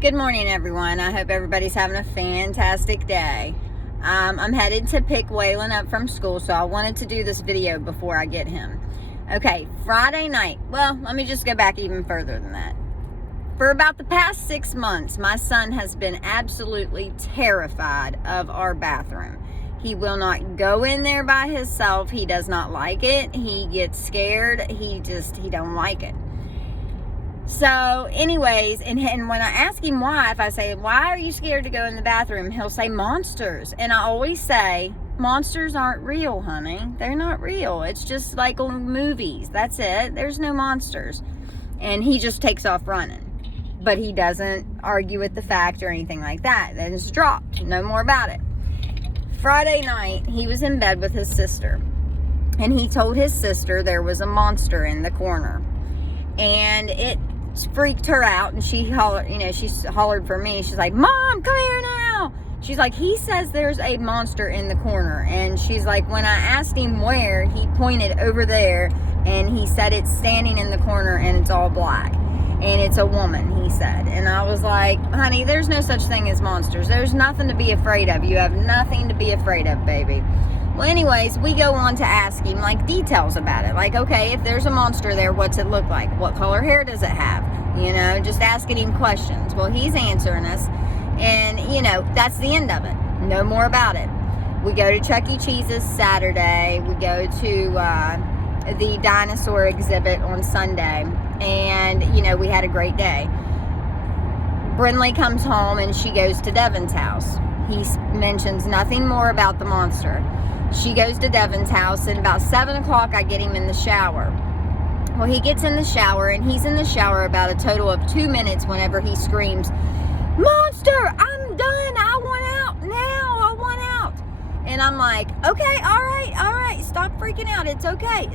Good morning, everyone. I hope everybody's having a fantastic day. I'm headed to pick Waylon up from school, so I wanted to do this video before I get him. Okay, Friday night. Well, let me just go back even further than that. For about the past 6 months, my son has been absolutely terrified of our bathroom. He will not go in there by himself. He does not like it. He gets scared. He don't like it. So anyways, and when I ask him why, if I say, why are you scared to go in the bathroom? He'll say monsters. And I always say, monsters aren't real, honey. They're not real. It's just like on movies. That's it. There's no monsters. And he just takes off running. But he doesn't argue with the fact or anything like that. Then it's dropped. No more about it. Friday night, he was in bed with his sister. And he told his sister there was a monster in the corner. And it freaked her out, and she hollered for me. She's like, Mom, come here now. She's like, he says there's a monster in the corner. And she's like, when I asked him where, he pointed over there, and he said it's standing in the corner, and it's all black, and it's a woman, he said. And I was like, honey, there's no such thing as monsters. There's nothing to be afraid of. You have nothing to be afraid of, baby. Well, anyways, we go on to ask him, like, details about it. Like, okay, if there's a monster there, what's it look like? What color hair does it have? Just asking him questions. Well, he's answering us. And, that's the end of it. No more about it. We go to Chuck E. Cheese's Saturday. We go to the dinosaur exhibit on Sunday. And, we had a great day. Brinley comes home, and she goes to Devin's house. He mentions nothing more about the monster. She goes to Devin's house, and about 7 o'clock, I get him in the shower. Well, he gets in the shower, and he's in the shower about a total of 2 minutes whenever he screams, Monster, I'm done. I want out now. I want out. And I'm like, okay, all right. Stop freaking out. It's okay.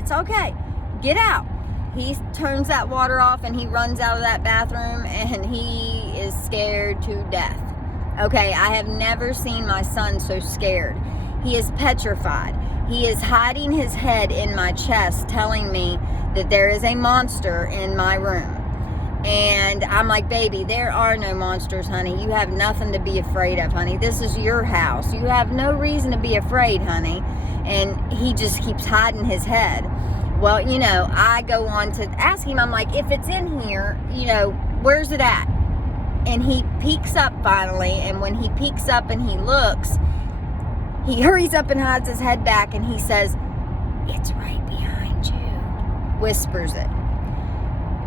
Get out. He turns that water off, and he runs out of that bathroom, and he is scared to death. Okay, I have never seen my son so scared. He is petrified. He is hiding his head in my chest, telling me that there is a monster in my room. And I'm like, baby, there are no monsters, honey. You have nothing to be afraid of, honey. This is your house. You have no reason to be afraid, honey. And he just keeps hiding his head. Well, I go on to ask him, I'm like, if it's in here, where's it at? And he peeks up finally, and when he peeks up and he looks, he hurries up and hides his head back, and he says, it's right behind you. Whispers it.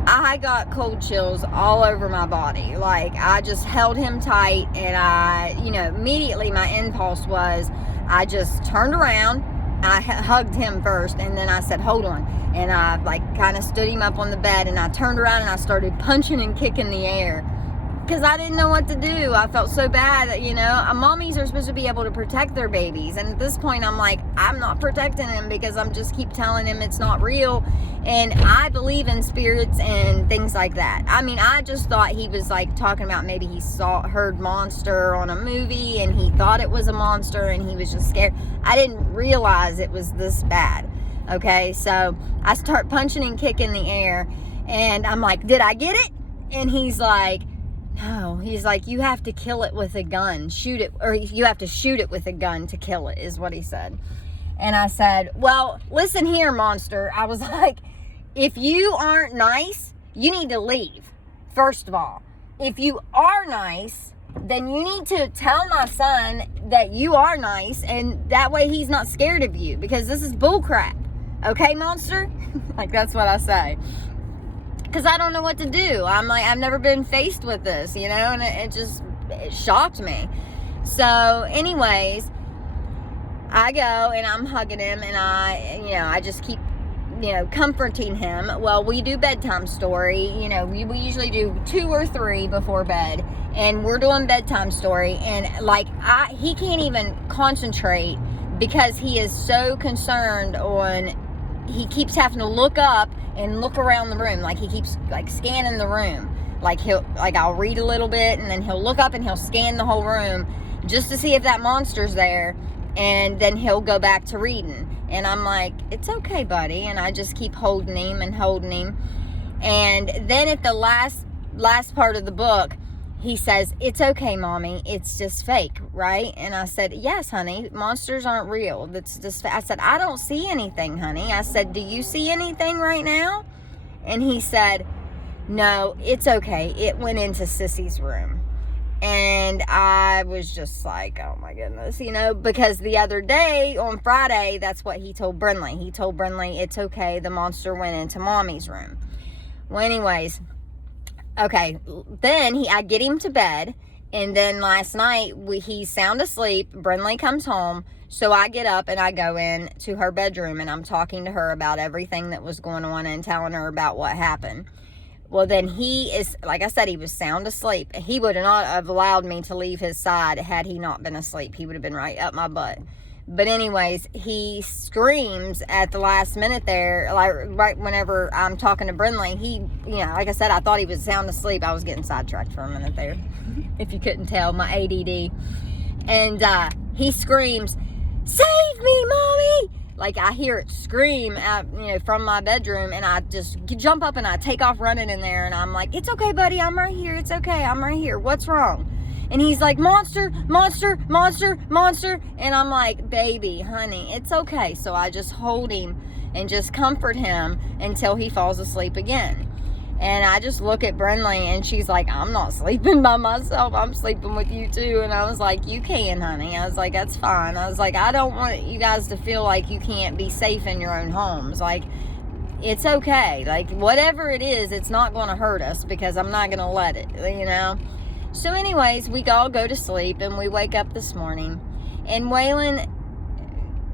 I got cold chills all over my body. Like, I just held him tight, and immediately my impulse was, I just turned around, I hugged him first, and then I said, hold on. And I kind of stood him up on the bed, and I turned around and I started punching and kicking the air. Because I didn't know what to do. I felt so bad that, mommies are supposed to be able to protect their babies. And at this point, I'm like, I'm not protecting him because I'm just keep telling him it's not real. And I believe in spirits and things like that. I mean, I just thought he was talking about maybe he heard monster on a movie and he thought it was a monster and he was just scared. I didn't realize it was this bad. Okay, so I start punching and kicking the air. And I'm like, did I get it? And he's like, no, he's like, you have to kill it with a gun, shoot it, or you have to shoot it with a gun to kill it, is what he said. And I said, well, listen here, monster. I was like, if you aren't nice, you need to leave, first of all. If you are nice, then you need to tell my son that you are nice, and that way he's not scared of you, because this is bullcrap. Okay, monster? That's what I say. Because I don't know what to do. I'm like, I've never been faced with this, and it shocked me. So anyways, I go and I'm hugging him, and I just keep, comforting him. Well, we do bedtime story. We usually do 2 or 3 before bed, and we're doing bedtime story, and he can't even concentrate because he is so concerned he keeps having to look up and look around the room. He keeps scanning the room. I'll read a little bit, and then he'll look up and he'll scan the whole room just to see if that monster's there, and then he'll go back to reading. And I'm like, it's okay, buddy. And I just keep holding him. And then at the last part of the book, he says, it's okay, Mommy, it's just fake, right? And I said, yes, honey, monsters aren't real. That's just, I said, I don't see anything, honey. I said, do you see anything right now? And he said, no, it's okay. It went into Sissy's room. And I was just like, oh my goodness, because the other day on Friday, that's what he told Brinley. He told Brinley, it's okay, the monster went into Mommy's room. Well, anyways, okay, then I get him to bed, and then last night he's sound asleep. Brinley comes home, so I get up and I go in to her bedroom, and I'm talking to her about everything that was going on and telling her about what happened. Well, then he is, like I said, he was sound asleep. He would not have allowed me to leave his side had he not been asleep. He would have been right up my butt. But anyways, he screams at the last minute there, like right whenever I'm talking to Brinley. He, like I said, I thought he was sound asleep. I was getting sidetracked for a minute there, if you couldn't tell, my ADD. And he screams, save me, Mommy! Like, I hear it scream out, from my bedroom, and I just jump up and I take off running in there, and I'm like, it's okay, buddy, I'm right here, it's okay, I'm right here, what's wrong? And he's like, monster, monster, monster, monster, and I'm like, baby, honey, it's okay. So I just hold him and just comfort him until he falls asleep again. And I just look at Brinley, and she's like, I'm not sleeping by myself. I'm sleeping with you too. And I was like, you can, honey. I was like, that's fine. I was like, I don't want you guys to feel like you can't be safe in your own homes. Like, it's okay. Like, whatever it is, it's not going to hurt us because I'm not going to let it, So anyways, we all go to sleep, and we wake up this morning, and Waylon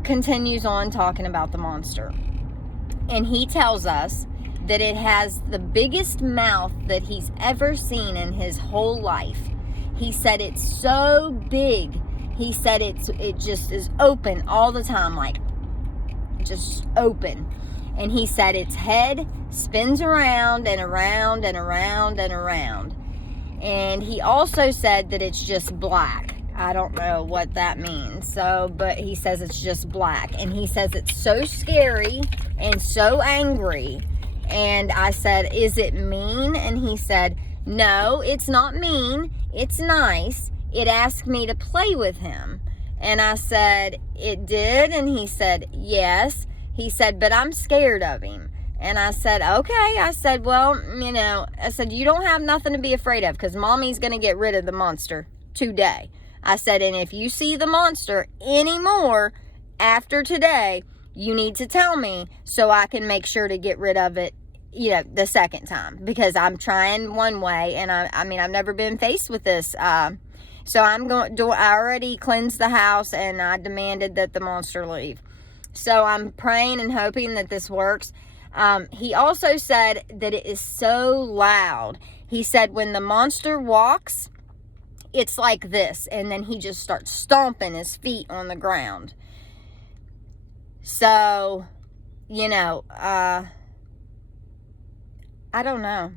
continues on talking about the monster. And he tells us that it has the biggest mouth that he's ever seen in his whole life. He said it's so big. He said it just is open all the time, like just open. And he said its head spins around and around and around and around. And he also said that it's just black. I don't know what that means. But he says it's just black. And he says it's so scary and so angry. And I said, is it mean? And he said, no, it's not mean. It's nice. It asked me to play with him. And I said, it did? And he said, yes. He said, but I'm scared of him. And I said, okay. I said, well, I said, you don't have nothing to be afraid of because Mommy's going to get rid of the monster today. I said, and if you see the monster anymore after today, you need to tell me so I can make sure to get rid of it, the second time, because I'm trying one way, and I've never been faced with this. So I already cleansed the house, and I demanded that the monster leave. So I'm praying and hoping that this works. He also said that it is so loud. He said when the monster walks, it's like this, and then he just starts stomping his feet on the ground. So, I don't know.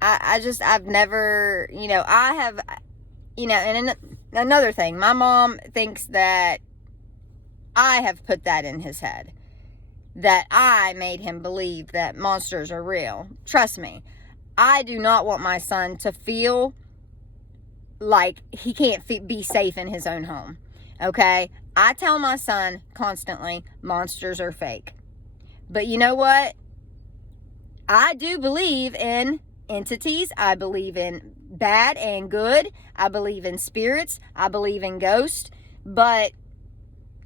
I've never, I have, and another thing, my mom thinks that I have put that in his head, that I made him believe that monsters are real. Trust me, I do not want my son to feel like he can't be safe in his own home. Okay? I tell my son constantly, monsters are fake. But you know what? I do believe in entities. I believe in bad and good. I believe in spirits. I believe in ghosts. But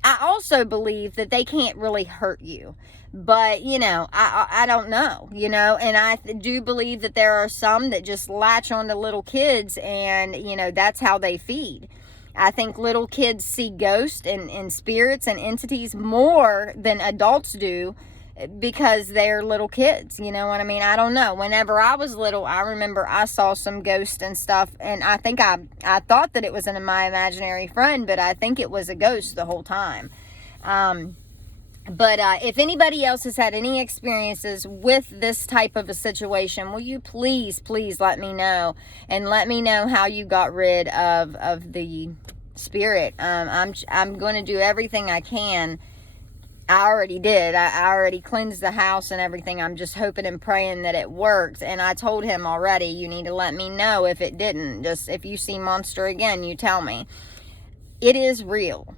I also believe that they can't really hurt you. But, I don't know, and I do believe that there are some that just latch on to little kids and, that's how they feed. I think little kids see ghosts and spirits and entities more than adults do because they're little kids, you know what I mean? I don't know. Whenever I was little, I remember I saw some ghosts and stuff, and I think I thought that it was my imaginary friend, but I think it was a ghost the whole time. But if anybody else has had any experiences with this type of a situation, will you please let me know, and let me know how you got rid of the spirit. I'm going to do everything I can. I already did. I already cleansed the house and everything. I'm just hoping and praying that it works. And I told him already, you need to let me know if it didn't. Just if you see Monster again, you tell me. It is real.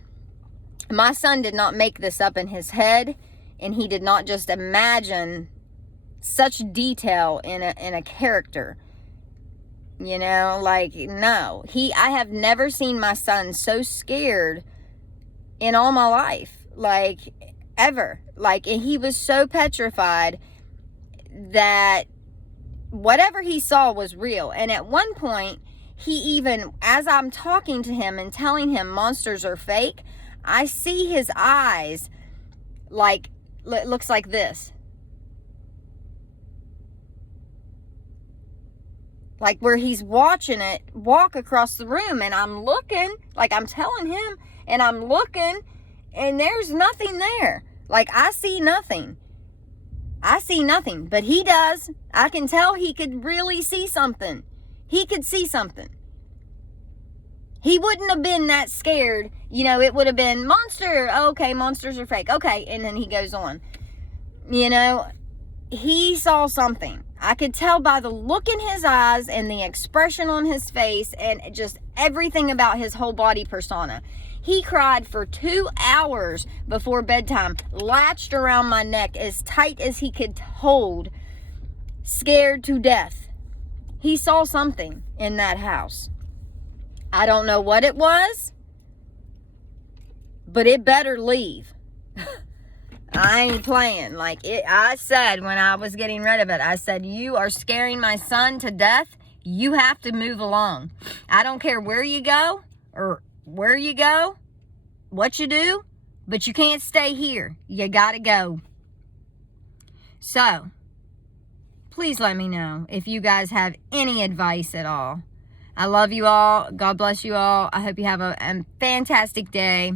My son did not make this up in his head, and he did not just imagine such detail in a character. You know, like, no. I have never seen my son so scared in all my life. Like, ever. Like, and he was so petrified that whatever he saw was real. And at one point, he even, as I'm talking to him and telling him monsters are fake, I see his eyes, like, it looks like this. Like where he's watching it walk across the room, and I'm looking, like I'm telling him, and I'm looking, and there's nothing there. Like, I see nothing. I see nothing, but he does. I can tell he could really see something. He could see something. He wouldn't have been that scared. You know, it would have been, monster. Okay, monsters are fake. Okay, and then he goes on. You know, he saw something. I could tell by the look in his eyes and the expression on his face and just everything about his whole body persona. He cried for 2 hours before bedtime, latched around my neck as tight as he could hold, scared to death. He saw something in that house. I don't know what it was, but it better leave. I ain't playing. Like, I said when I was getting rid of it, I said, you are scaring my son to death. You have to move along. I don't care where you go or where you go, what you do, but you can't stay here. You gotta go. So, please let me know if you guys have any advice at all. I love you all. God bless you all. I hope you have a fantastic day.